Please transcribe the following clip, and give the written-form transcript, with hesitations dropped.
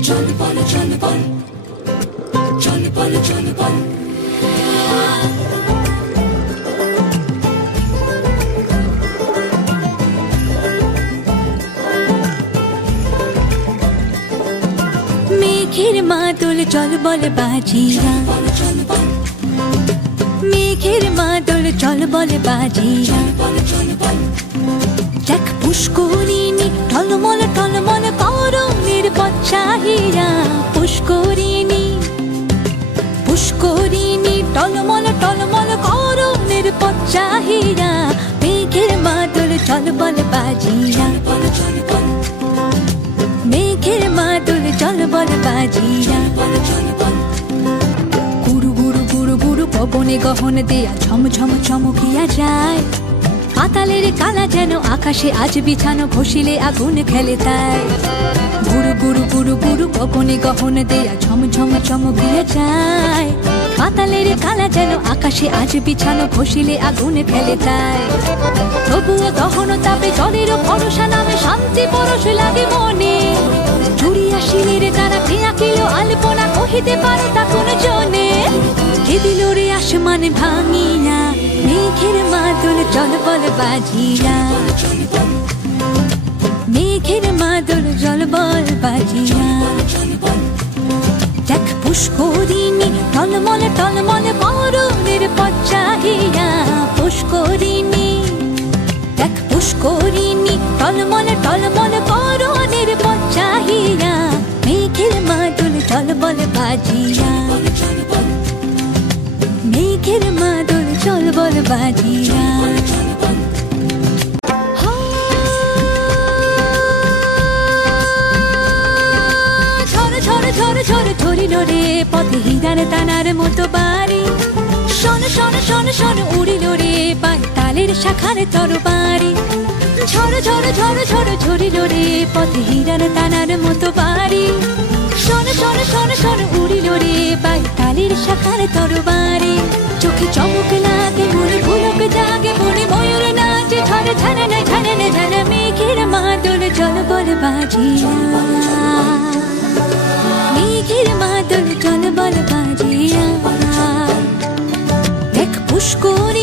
চল বল চল বল চল বল চল বল মেঘের মাদল চল বল বাজিরা মেঘের মাদল চল বল বাজিরা দেখ পুষ্করিণী টলমল টলমল করমের পচ্চাহিরা পুষ্করিণী পুষ্করিণী টলমল টলমল করমের পচ্চাহিরা মেঘের মাদল চল বল বাজিরা মেঘের মাদল চল বল বাজিরা গুরু গুরু গুরু গুরু পবনে গহন দেয়া ঝম ঝম চমকিয়া যায় পাতালের কালা যেন আকাশে আজ বিছানো ঘষিলে আগুন খেলে তাই গুরু গুরু গুরু গুরু পবনে গহন দেয়া ঝম ঝম চমকিয়া যায় পাতালের কালা যেন আকাশে আজ বিছানো ঘষিলে আগুন খেলে তাই তবুও গহন তাপে জলের ভরসা নামে শান্তি পরশ লাগে মনে জুড়িয়া শিলের দ্বারা ক্রিয়া কিলো আলপনা কহিতে পারে তা কোন জনে কে দিল রে আসমান ভাঙিয়া মেঘের মাদল চল বল বাজিরা মেঘের মাদল চল বল বাজিরা দেখ পুষ্করিণী টলমল টলমল বরণের পচ্চাহিয়া পুষ্করিণী দেখ পুষ্করিণী টলমল টলমল বরণের পচ্চাহিয়া মেঘের মাদল চল বল বাজিরা মেঘের মাদল চল বল বাজিরা ঝড় ঝড় ঝরিল রে পথে হীরার দানার মতো বাড়ি শোন শোন শোন শোন উড়িল রে পায় তালের শাখার তরবারি ঝড় ঝড় ঝড় ঝড় ঝরিল রে পথে হীরার দানার মতো বাড়ি শোন শোন শোন শোন উড়িল রে পায় তালের শাখার তরবারি চোখে চমক লাগে মনে ভুলক জাগে মনে ময়ূর নাচে ঝড় ঝানা না ঝানা না ঝানা মেঘের মাদল চল বল বাজিরা মেঘের মাদল চল বল বাজিরা দেখ পুষ্করিণী